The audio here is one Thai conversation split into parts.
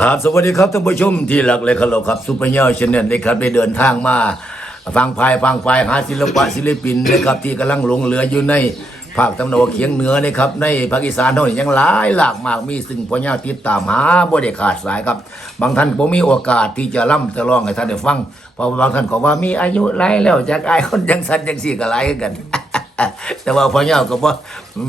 ครับสวัสดีครับท่านผู้ชมที่หลักเลยครับเราครับซูเปอร์เนียลชแนลนะครับได้เดินทางมา ฟังพายฟังพายหาศิลปะศิลปินนะครับที่กำลังหลงเหลืออยู่ในภาคตะวันออกเฉียงเหนือนะครับในภาคอีสานเท่านี้ยังหลายหลากมากมีซึ่งพ่อเนียติดตามหาบ่ได้ขาดสายครับ บางท่านผมมีโอกาสที่จะล่ำจะร้องให้ท่านได้ฟังเพราะบางท่านก็ว่ามีอายุหลายแล้วจากอายคนยังสั้นยังสี่ก็หลายกัน แต่ว่าพ่อเนียก็บ่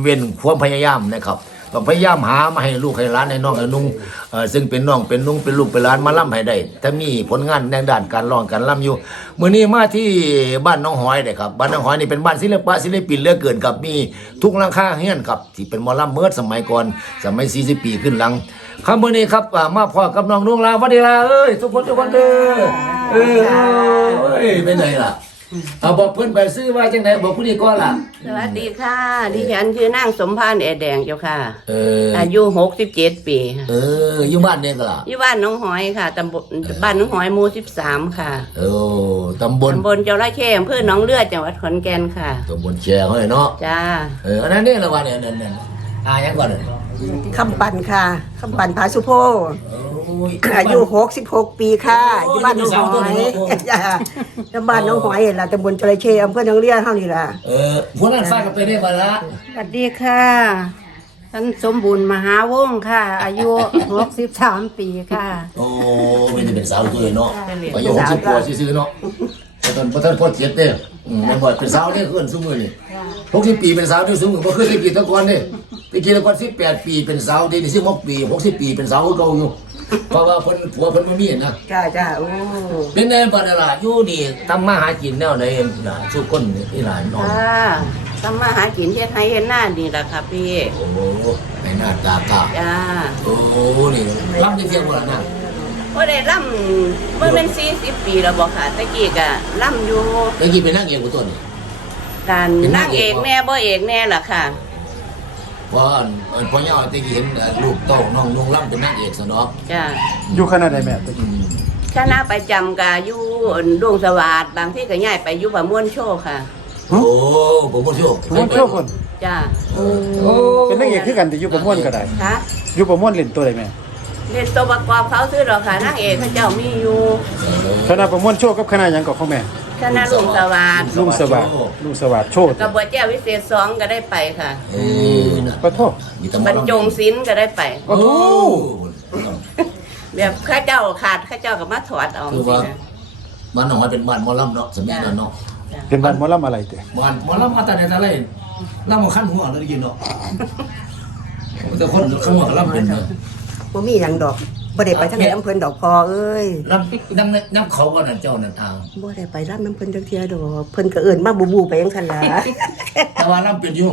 เว้นความพยายามนะครับ ต้องพยายามหามาให้ลูกให้หลานให้น้องให้นุ่งเออซึ่งเป็นน้องเป็นนุ่งเป็นลูกเป็นหลานมาล่ำให้ได้ ถ้ามีผลงานในด้านการร้องการล่ำอยู่มื้อนี้มาที่บ้านน้องหอยเด้ครับบ้านน้องหอยนี่เป็นบ้านศิลปะศิลปินเหลือเกินครับมีทุกหลังคาเฮือนครับที่เป็นมอลำเมื่อสมัยก่อนสมัย40ปีขึ้นหลังครับมื้อนี้ครับมาพ่อกับน้องนุ่งลาวัดดีลาเอ้ยทุกคนทุกคนเด้อเออเอ้ยเป็นไงล่ะ เอาบอกเพิ่นไปซื้อว่าจังไดบอกผู้นี้ก่อนล่ะ สวัสดีค่ะ ดิฉันคือนางสมพานแอแดงเจ้าค่ะ เอออายุหกสิบเจ็ดปีค่ะเอออยู่บ้านเนี่ยก็ล่ะอยู่บ้านหน้องหอยค่ะตำบลบ้านหน้องหอยหมู่สิบสามค่ะเออตำบลตำบลเจ้าระเข้อำเภอหนองเลือดจังหวัดขอนแก่นค่ะ ตำบลแชร์เฮ้ยเนาะจ้า เอออันนั้นเนี่ยละวันเนี่ยนั่นนั่ นอ่ายังก่อนเลยคำปันค่ะคำปันพาสุโพโอ้ยอายุ66ปีค่ะอยู่บ้านหน้องหอยจ้าอยู่บ้านหน้องหอยล่ะตำบลจระเข้อำเภอหนองเลียเฮานี่ล่ะเออพวกนั้นฟาดกันไปได้ก่อนละสวัสดีค่ะท่านสมบูรณ์มหาวงศ์ค่ะ อายุ63ปีค่ะ โอ้ไม่ได้เป็นสาวตัวเนาะอายุหกสิบกว่าซื่อๆเนาะ แต่ตอนพอท่านพ่อเจ็ดเนี่ยอืมแม่นบ่เป็นสาวเนี่ยขึ้นสูงเลยนี่หกสิบปีเป็นสาวที่สูงบ่เคยได้กี่ตะกอนเนี่ยตะกี้ตะกอนสิบแปดปีเป็นสาวเดี๋ยวนี้สิบหกปีหกสิบปีเป็นสาวเก่าอยู่เพราะว่าเพิ่นผัวเพิ่นบ่มีนะจ้าจ้าโอ้เป็นไงบ้านล่ะอยู่นี่ทำมาหากินแนวไหนน่ะทุกคนนี่หลานน้องจ้าทำมาหากินเฮ็ดไทยเฮ็ดหน้านี่แหละค่ะพี่โอ้ในหน้าตากาจ้าโอ้นี่รับได้เที่ยงวันนะ พอได้ร่ำเมื่อเป็นสี่สิบปีแล้วบอกค่ะตะกี้ก็ร่ำอยู่เมื่อกี้เป็นนักเอกกูตัวนี่การเป็นนานางงเอเอกกเหรอแน่บ่เอกแน่ล่ะค่ะเพราะอันอันพ่อย่าตะกี้เห็นลูกเต้าน้องนุ่งล่ำเป็นนักเอกซะเนาะจ้าอยู่ขนาดไหนแม่ตะอืกี้มคณะประจำกาอยู่ดวงสวัสดิ์บางที่ก็ย้ายไปอยู่ประมวลโชว์ค่ะโอ้ผมบ่โชคผมเชื่อคนจ้าโอ้เป็นนักเอกคือกันแต่อยู่ประมวลก็ได้ค่ะอยู่ประมวลเล่นตัวใดแม่ เรียนตัวประกอบเขาซื้อหรอกค่ะนางเอกพระเจ้ามีอยู่คณะประมวลโชว์กับคณะหยังกับของแม่คณะลุงสวัสดิ์ลุงสวัสดิ์ลุงสวัสดิ์โชว์กับบวชแจ้ววิเศษสองก็ได้ไปค่ะเออนะขอโทษมีแตำบรรจงศิลป์ก็ได้ไป โอ้โหแบบข้าเจ้าขาดข้าเจ้าก็มาถอดเอาคือว่าบ้านน้องมันเป็นบ้านหมอลำเนาะสมัยนั้นเนาะเป็นบ้านหมอลำอะไรเตะบ้านหมอลำมาแต่ไหนแต่ไรลำมาขั้นหัวเลยได้ยินเนาะแต่คนข้างหัวก็ลำเป็นเนาะ บ่มีหยังดอกบ่ได้ไปทางไหนอำเภอดอกพอเอ้ยลำน้ำน้ำเขาว่านั่นเจ้านั่นทางบ่ได้ไปรับน้ำเพิ่นจักเที่ยดอกเพิ่นก็เอิ้นมาบูบูไปจังซั่นล่ะแต่ว่าลำเป็นอยู่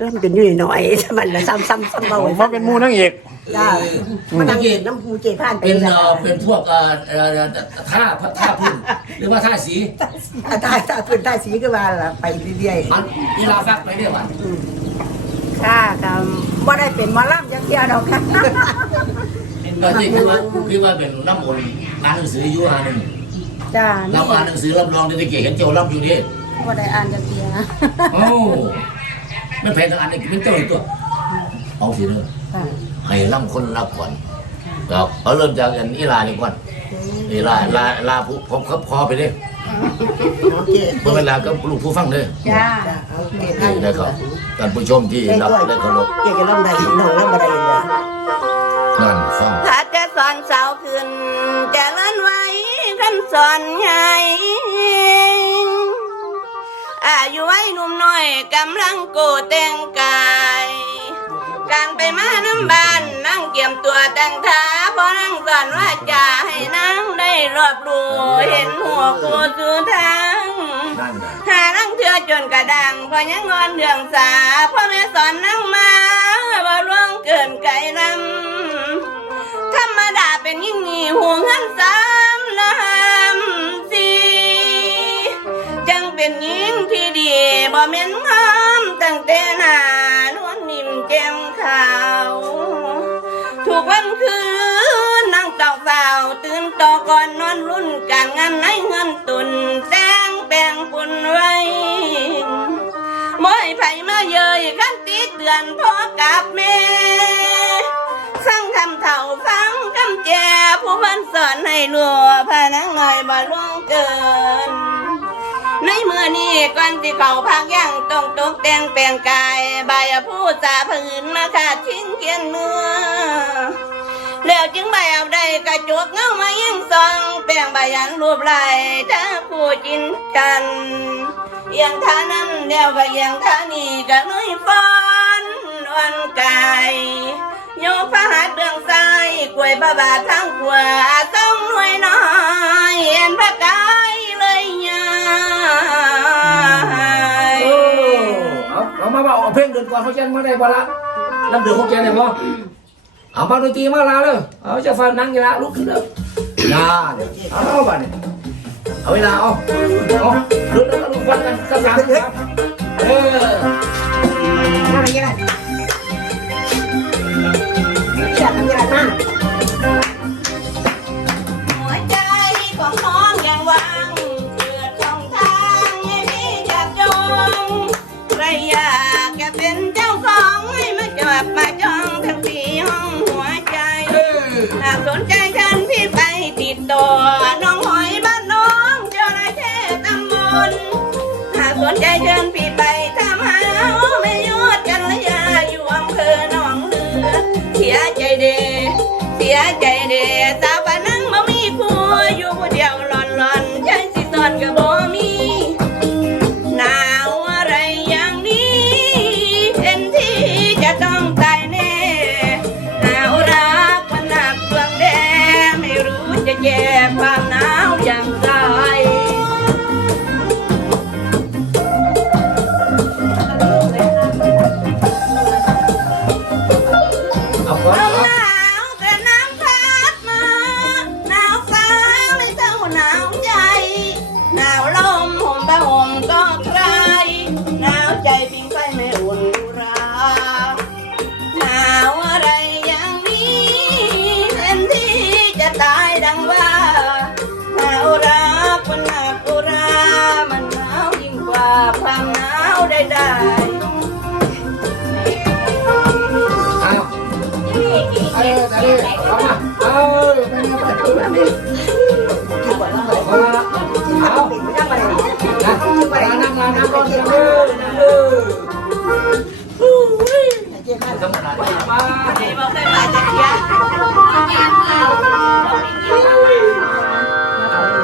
รับเป็นอยู่หน่อยๆซะมันล่ะซ้ำๆซ้ำเบาผมว่าเป็นหมู่นางเอกจ้ามันนั่งน้ำมูเจพานไปเป็นจังเอ่ซั่นอเป็นพวกเอ่อเอ่อท่าท่าพื้นหรือว่าท่าสีล่ะตายตาเพิ่นตาสีก็ว่าล่ะไปเรื่อยๆอันเวลาฟักไปเรื่อยวันค่ะกับ บ่ได้เป็นหมอลำจักเที่ยวดอกค่ะก็ที่คือว่าคือว่าเป็นน้ำมนต์อ่านหนังสืออยู่อ่านหนึ่งจ้าเราอ่านหนังสือรับรองในตะเกียเห็นเจ้ารับอยู่นี่บ่ได้อ่านจักเที่ยโอ้ไม่แพ้ทางอ่านนี่เป็นเจ้าอีกตัวเอาสิเนอะค่ะให้ร่ำคนรับก่อนครับเอาเริ่มจากอันอีลานี่ก่อน อีลาลาลาผู้ผมครับพอไปเลยโอเคเมื่อเวลาก็ลูกผู้ฟังเลยจ้าจ้าโอเคนี่นะครับท่านผู้ชมที่รักและเคารพเกี่ยวกับลำใดน้องลำบ่ได้เลยนั่นฟังถ้าจะสอนสาวขึ้นจะเลื่อนไว้ขันสอนไงอายุไว้หนุ่มน้อยกำลังโกแต่งกาย การไปมาน้ำบานนั่งเกี่ยมตัวแต่งท้าพอนั่งสอนว่าจะให้นั่งได้รอบรู้เห็นหัวกูสู่ทางหานั่งเถื่อจนกระดังพอยังงอนเรื่องสาพ่อแม่สอนนั่งมาบ่ร่วงเกินไกลลำธรรมดาเป็นยิ่งนี่ห่วงหันสามน้ำสีจังเป็นยิ่งที่ดีบ่แม่นงามตั้งแต่หนา แก้มขาวทุกวันคืนนั่งตอกสาวตื่นต่อก่อนนอนรุ่นการงานในเงินตุนแต่งแปลงปุ่นไว้บ่ให้ไผมาเยยขันติเตือนพ่อกับแม่สั่งทำเท่าฟังคำแจผู้พันสอนให้รัวพานังหน่อยบ่ล่วงเกิน ในเมื่อนี้ก่อนที่เขาพักยังต้องตกแต่งแปลงกายใบายผู้สาพื้นมาขาดชิ้นเขียนเนื้อแล้วจึงใบเอาได้กระจกเงามายิ่งซองแปลงใบยันรูปลายถ้าผู้จินกันเอียงท่านั้นเดียวก็เอียงท่านี้ก็นุยฟ้อนวันกายโยกพระหัตถ์เบื้องซ้ายกล้วยพระบาททางขวา เอามาว่าเอาเพลงเดินก่อนเขาแจ้งมาได้บ่ละลำเดือดเขาแจ้งได้บ่เอามาดนตรีมาลาเลยเอาจะฟังนั่งอยู่ละลุกขึ้นเด้อน่าเนี่ยเอาเอาบัดเนี่ยเอาเวลาเอาเอาลุกแล้วลุกฟังกันสักสามครับเออมารยาทอยากทำยาทมาก มานั่งก่อนนั่งเด้อนั่งเด้อธรรมดามาไม่บอกได้มาจากเที่ยง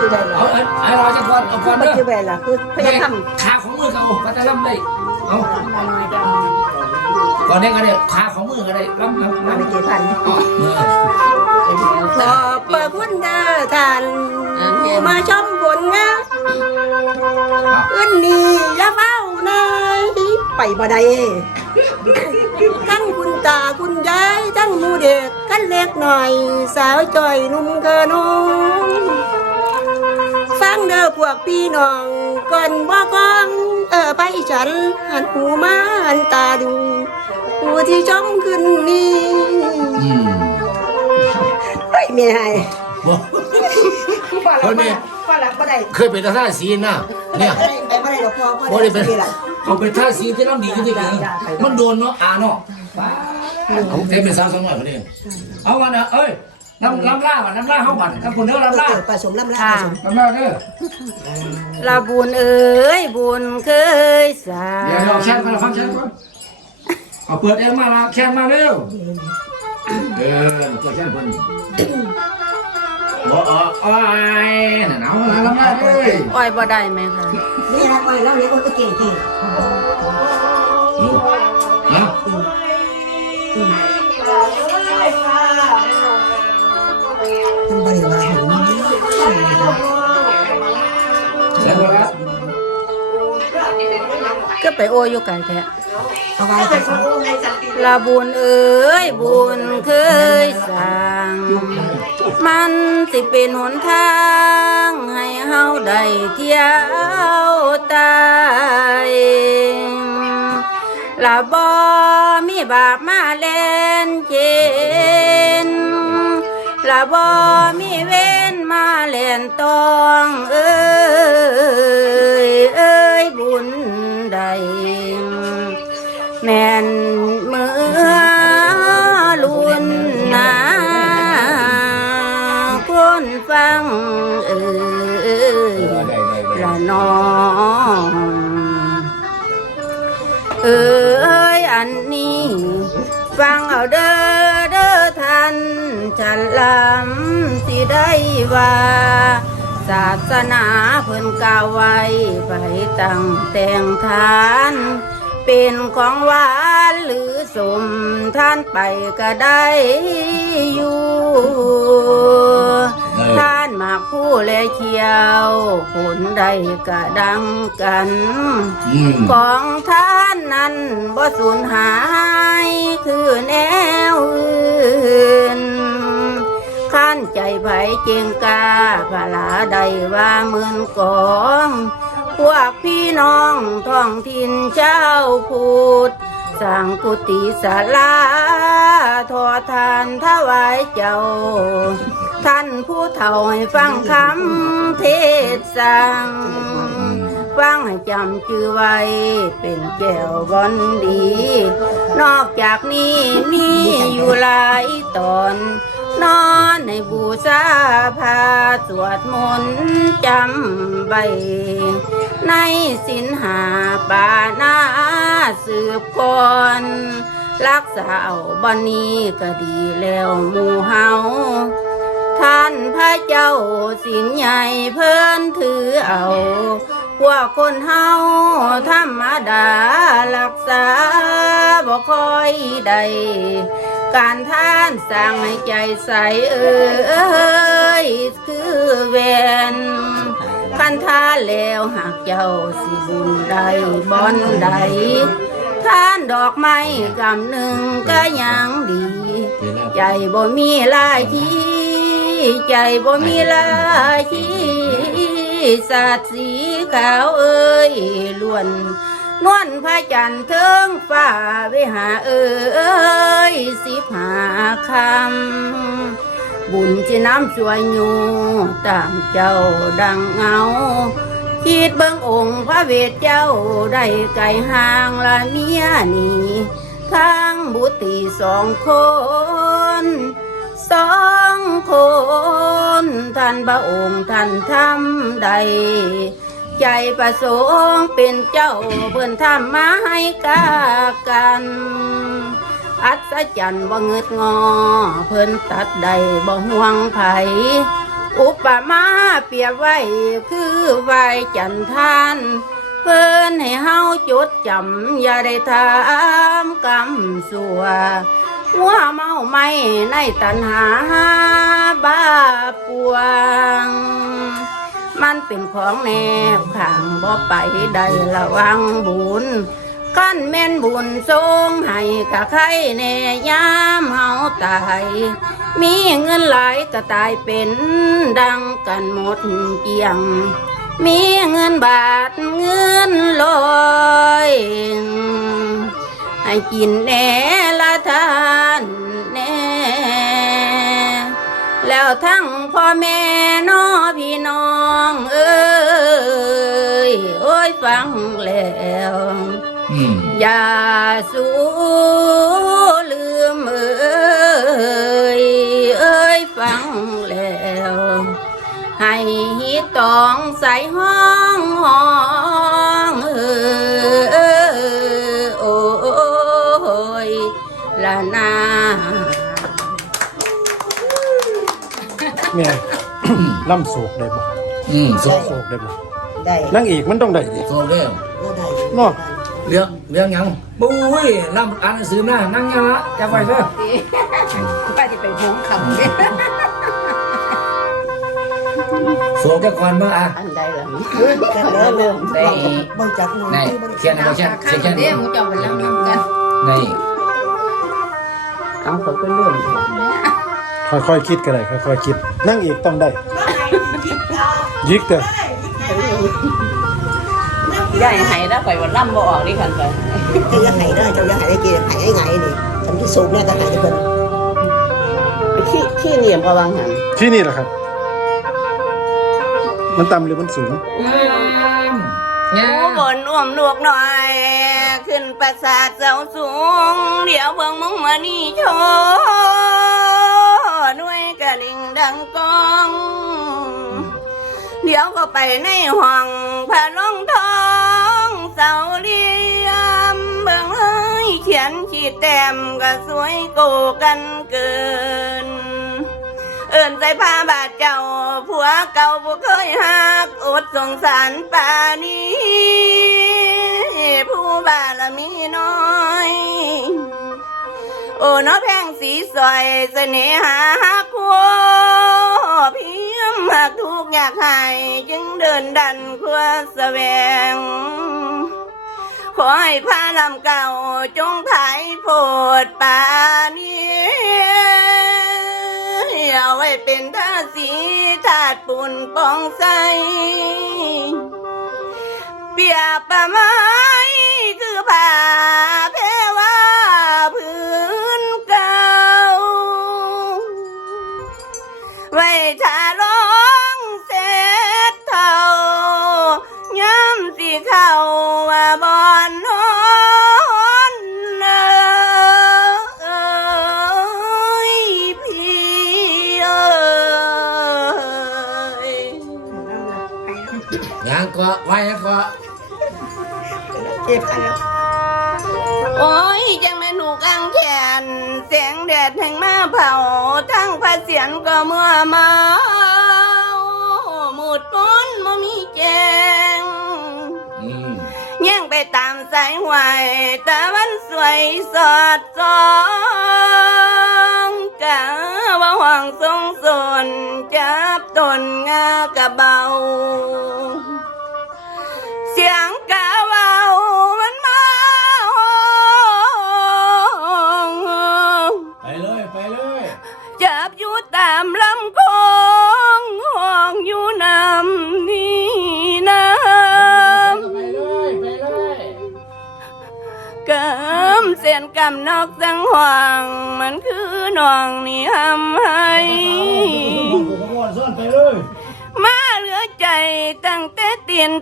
จะได้หรเอาอไอ้รอจะก่อนเอาก่อนไม่เด้อจะได้หรอคือพยายามขาของมือเขาก็จะล่ำได้ เอาก่อนนี้ก็ได้ขาของมือก็ได้ล่ำล่ำมาล่ำในเจ็ดพันเออ ขอบพระคุณเด้อท่านมาชมผลงาน อื่นนี่อย่าเฝ้าในไปบ่ได้ทั้งคุณตาคุณยายทั้งหมูเด็กกันเล็กหน่อย สาวจ่อยหนุ่มเกินน้องฟังเด้อพวกพี่น้องก่อนบ่กองเออไปฉันหันหูมาหันตาดูผู้ที่ชมขึ้นนี้อืมเฮ้ยไม่ให้บ่พ่อหลับบ่ได้พ่อ หลับบ่ได้เคยเป็นท่าสีนะเนี่ยไอ้ไอ้บ่ได้หรอกพ่อพ่อบ่ได้เป็นสิล่ะเขาเป็นท่าสีที่ล่ำดีอยู่ที่ไหนมันโดนเนาะอ่าเนาะเอาเทปเป็นสาวสองหน่อยพอดีเอาวันนะเอ้ยน้ำน้ำล่าว่ะน้ำล่าเข้าบัดน้ำคนเนื้อน้ำล่าผสมลำลาค่ะผสมน้ำล่าเด้อละบุญเอ้ยบุญเคยสาเดี๋ยวเราแค่มาฟังแค่ก่อนเอาเปิดเองมาละแค่มาเร็วเออตัวแค่คน บ่เออไอ้น่ะหนาวมาน้ำล่าเอ้ยอ้อยบ่ได้ไหมคะนี่นะอ้อยแล้วเนี่ยโอ้ยเก่งเก่งนะ ไปโออยู่ไกลแท้เอาไว้ผสมละบุญเอ้ยบุญเคยสร้างมันสิเป็นหนทางให้เฮาได้เที่ยวตายละบ่มีบาปมาเล่นเจนละบ่มีเว้นมาเล่นตองเอ้ยเอ้ยบุญ ใด แม่นเมื่อลุนนาคนฟังเอ้ยละน้องเอ้ยอันนี้ ฟังเอาเด้อเด้อท่านฉันลำสิได้ว่า ศาสนาเพิ่นกล่าวไว้ไปตั้งแต่งทาน เป็นของหวานหรือสมท่านไปก็ได้อยู่ท่านหมากผู้และเขียวผลใดก็ดังกันอืมของท่านนั้นบ่สูญหายคือแนวอื่น ขั้นใจไผเจงกาพลาใดว่าหมื่นกอง พวกพี่น้องท้องถิ่นเจ้าพูดสร้างกุฏิศาลาทอทานถวายเจ้า ท่านผู้เฒ่าให้ฟังคำเทศสั่งฟังให้จำชื่อไว้ เป็นแก้วบอนดี นอกจากนี้มีอยู่หลายตอน นอนในบูชาพาสวดมนต์จำไว้ในสินหาปานาสืบก่อนรักษาเอาบอนนี้ก็ดีแล้วหมู่เฮาท่านพระเจ้าสินใหญ่เพิ่นถือเอาพวกคนเฮาธรรมดารักษาบ่ค่อยใด การท่านสั่งให้ใจใสเอ้ยคือเวนคันท่านแล้วหากเจ้าสิบุญใดบ่อนใด ท่านดอกไม้กำหนึ่งก็ยังดี ใจบ่มีลายที่ใจบ่มีลายที่สัตว์สีขาวเอ้ยล้วน นวลพระจันทร์เทิงฟ้าไปหาเอ้ยสิบหาคำ บุญที่น้ำสวยอยู่ตามเจ้าดังเงาคิดเบิ่งองค์พระเวทเจ้าได้ไก่ห่างละเมียนี่ทางบุตรีสองคนสองคนท่านพระองค์ท่านทำใด ใจประสงค์เป็นเจ้าเพิ่นทำมาให้กากัน อัศจรรย์บ่เงึดงอ เพิ่นตัดใดบ่ห่วงไผอุปมาเปรียบไว้คือไว้จันทานเพิ่นให้เฮาจดจำอย่าได้ถามกรรมสัวหัวเมาไม่ในตันหาบาปวง มันเป็นของแนวข้างบ่ไปได้ระวังบุญขั้นแม่นบุญทรงให้กะใครแน่ยามเฮาตาย มีเงินหลายก็ตายเป็นดังกันหมดเกียง มีเงินบาทเงินลอยให้กินแน่ละทานแน่ แล้วทั้งพ่อแม่น้อพี่น้อง เอ้ยโอ้ยฟังแล้วอย่าสูลืมเอ้ยเอ้ยฟังแล้วให้ฮิตองใส่ห้องห้องเออ แม่ล่ำโศกได้บ่อืมโซ่โศกได้บ่ได้นางเอกมันต้องได้ดิโซ่เด้อก็ได้เนาะเรื่องเรื่องหยังบุ้ยลำอ่านหนังสือมานั่งยังละจะไปเถอะป้าจะไปหวงคำเนี่ยโสแกก่อนมาอะอันใดล่ะแต่แล้วเริ่มได้บางจากหนูในที่บางเชียนในเชียนข้างเชียนเด้มึงจะไปแล้วน้ำกันในเอาเขาก็เริ่ม ค่อยๆคิดก็ได้ค่อยๆคิดนางเอกต้องได้ยิกเด้อยายให้แล้วข่อยว่าล่ำบ่ออกนี่คันไปเจ้าอย่าให้เด้อเจ้าอย่าให้ได้กินให้ไอ้ไงนี่ฉันที่สูบเนี่ยก็ให้เพิ่นขี้ขี้เหลี่ยมกว่าวางหันที่นี่แหละครับ มันต่ำหรือมันสูงผู้บนอ้วมลูกหน่อย ขึ้นปราสาทเสาสูง เดี๋ยวเบิ่งมุงมานี่โชว์ะลิ่งดังกอง เดี๋ยวก็ไปในห้องพระลงทองเสาเหลี่ยมเบิ่งเฮ้ยเขียนขีดแต้มก็สวยโกกันเกิน เอิ่นใส่ผ้าบาดเจ้า ผัวเก่าบ่เคยหักอดสงสารป่านี้ ผู้บารมีน้อยโอ้น้อแพงสีสอยเสน่หาคัวเพียมหากทุกอยากให้จึงเดินดันคัวแสวง ขอให้พระลำเก่าจงถ่ายโพดปานี้เอาไว้เป็นท่าสีถาดปุ่นปองใสเปียบประไม้คือผ้า ดดแห่งมาเผาทั้งพระเสียนก็เมื่อเมาหมุดป้นบ่มีแจงอืมแย่งไปตามสายหวายตะวันสวยสอดส่องกะว่าห่วงทรงสนจับต้นงากระเบา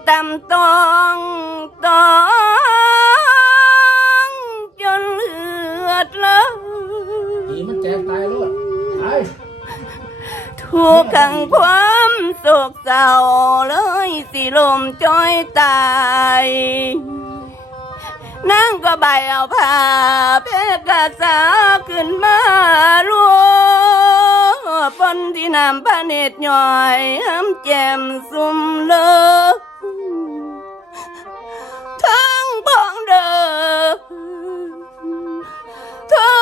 ตียนตำตองตองจนเลือดเลยนี่มันแจกตายรถไปถูกขังความโศกเศร้าเลยสิลมจอยตายนั่งก็ใบเอาผ้าเพกาสาขึ้นมาลัวปนที่น้ำพระเนตรย่อยห้ำแจ่มซุ่มเลอ ทั้งพองเดิมทั้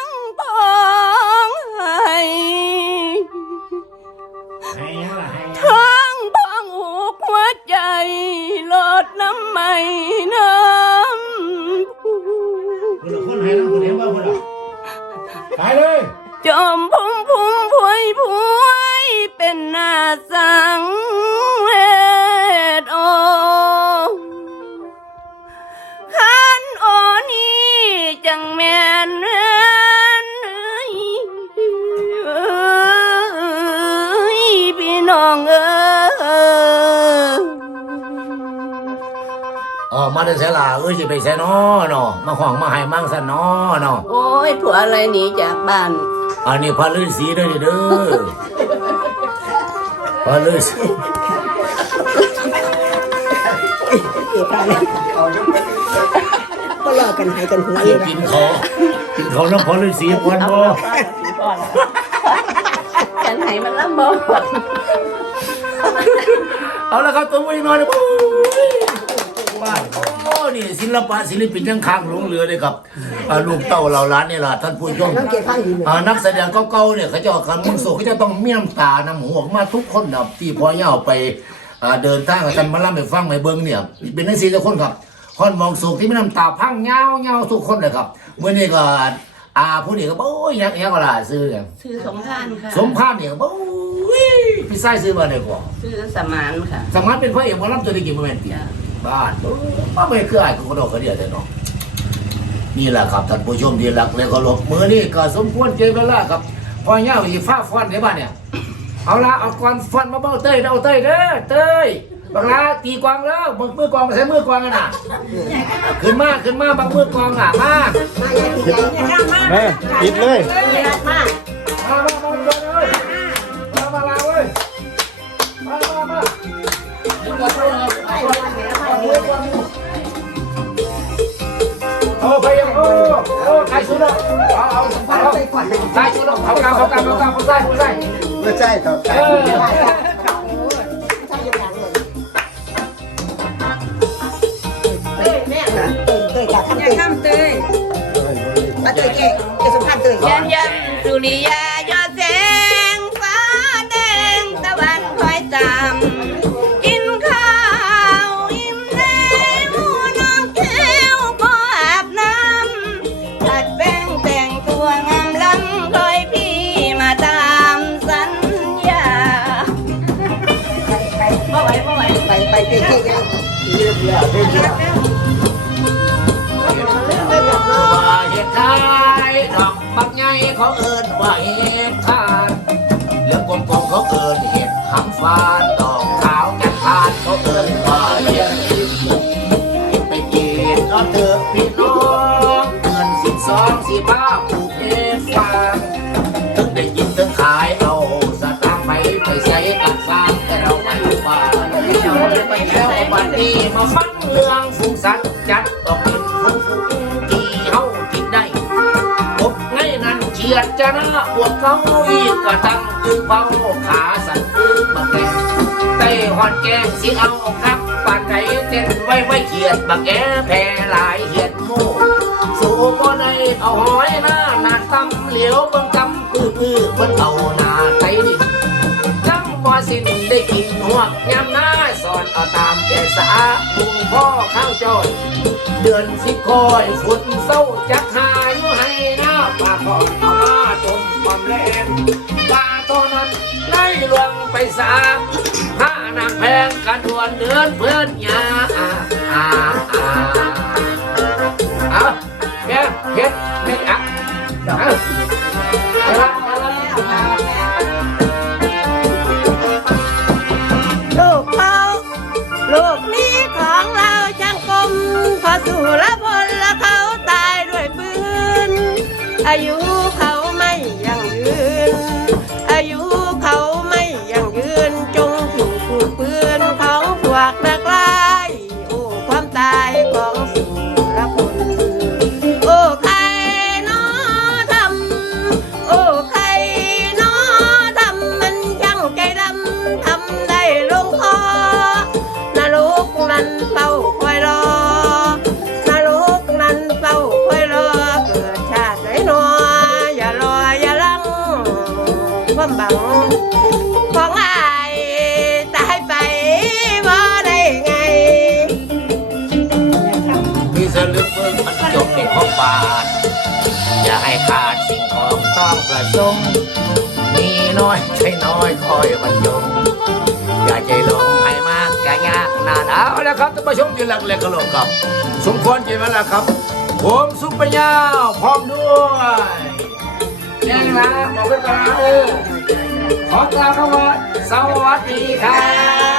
งพองให้ให้ยังล่ะให้ทั้งพองหูกหัวใจโลอดน้ำไม่น้ำคนละคนให้แล้วคนเดียวว่าคนละไปเลยจอมพุ่มพุ่มพวยพวยเป็นหน้าสัง มาได้ใส่ลาเอ้ยสิไปใส่น้อเนาะมาห้องมาให้มั่งซะน้อเนาะโอ้ยผัวอะไรหนีจากบ้าน อันนี้พระฤาษีเด้อนี่เด้อพระฤาษีเก็บอันนั้นก็รอกันให้กันหัวอันเอนี้งกินเขากินเขาน้ำพระฤาษีก่อนบ่ฉันให้มันลำบากเอาละครับตัวมือน้อยนะบ้านโอ้ นี่ศิลปะศิลปินยังค้างหลงเหลือเลยครับอ่าลูกเต้าเราล้านนี่ล่ะท่านผู้ชมน้องเก็บพังดีเลยอ่านักแสดงเก่าๆเนี่ยเขาจะออกการมึงโศกเขาจะต้องเมียน้ำตาน้ำหูออกมาทุกคนครับที่พอย่าไปอ่าเดินทางกับท่านมาล่ำไปฟังไปเบิ้งเนี่ยเป็นนักศิลป์ทุกคนครับคนมองโศกที่มีน้ำตาพังเงาเงาทุกคนเลยครับเมื่อนี้ก็อาผู้นี้ก็บอกโอ้ยยังยังก็ล่ะซื้อเนี่ยชื่อสมพานค่ะสมภารเนี่ยก็บอกโอ้ยพี่ไส้ซื้อมาได้กว่าชื่อสมานค่ะสมัยเป็นพระเอกหมอลำตัวนี้กี่โมเมนต์ จ้ะ บ้านมาไม่คืออ้ายก็กระโดดกระเดียแต่เนาะนี่แหละครับท่านผู้ชมที่รักและเคารพมือนี่ก็สมควรเจอเวลาครับพอเงาสิฟ้าฟันในบ้านเนี่ยเอาละเอากอนฟันมาเบ้าเต้ยเด้อเอาเต้ยเด้อเต้ยบังลาตีกวางแล้วมือมือกวางมาใช้มือกวางกันน่ะขึ้นมาขึ้นมาบังมือกวางอะมามาอย่าติดใจเนี่ยมาแม่ปิดเลย มาม ชุดอะเอาเอาเอาใครสุดอะเอากลาเอากลาเอากลางเอาใส่เอาใส่ไม่ใช่ครับเออเตยแม่เหรอเตยเต้ยกับทำเตยทำเตยมาเตยแกแกสัมภาษณ์เตยยันยันสุริยา ไปเต้ยแกยังว่าเห็ดขายดอกบักใหญ่เขาเอิ้นว่าเห็ดทานเหลืองกลมๆเขาเอิ้นเห็ดหำฟานดอกขาวจันทานเขาเอิ้นว่าเห็ดทิพย์เห็ดไปกินก็เถอะพี่น้องเงินสิบสองสิบห้า นี้มาฟังเรื่องฟุ้งสัตว์จัดดอกเป็นฟุ้งฟุ้งที่เฮากินได้พบไงนั้นเฉียดจะนะปวดเขาอีกกระตั้งคือเบาขาสั่นคือมาแกงไต้หอดแกงสิเอาครับปานไหนเต้นไว้ไว้เขียดบักแอแผ่หลายเหียดหมู่สู่บ่ได้เอาหอยหน้าหน้าตำเหลียวเบิ่งจำปื้อปื้อเพิ่นเอาหน้าไตดิ สิ้นได้กินหวกยามหน้าสอนเอาตามแต่สาพุงพ่อข้าวจอยเดือนสิคอยฝนเศร้าจักหายให้หน้าปากของเอามาจมความแรงปาตัวนั้นไล่ลวงไปสามห้านางแพงกันดวนเดือนเพื่อนยาอาอาอาเอาแม่เฮ็ดไม่อะเอาาทอย่าให้ขาดสิ่งของต้องประสงค์ มีน้อยใช้น้อยคอยบรรจง อย่าใจหลงให้มากอย่ายากนานเอาล้วครับท่านผู้ชมที่รักและเคารพครับ สมควรกี่เวลาครับ ผมซุปเปอร์ยาวพร้อมด้วยแน่นะบอกเป็นกลาเออขอกล่าวคำว่าสวัสดีครับ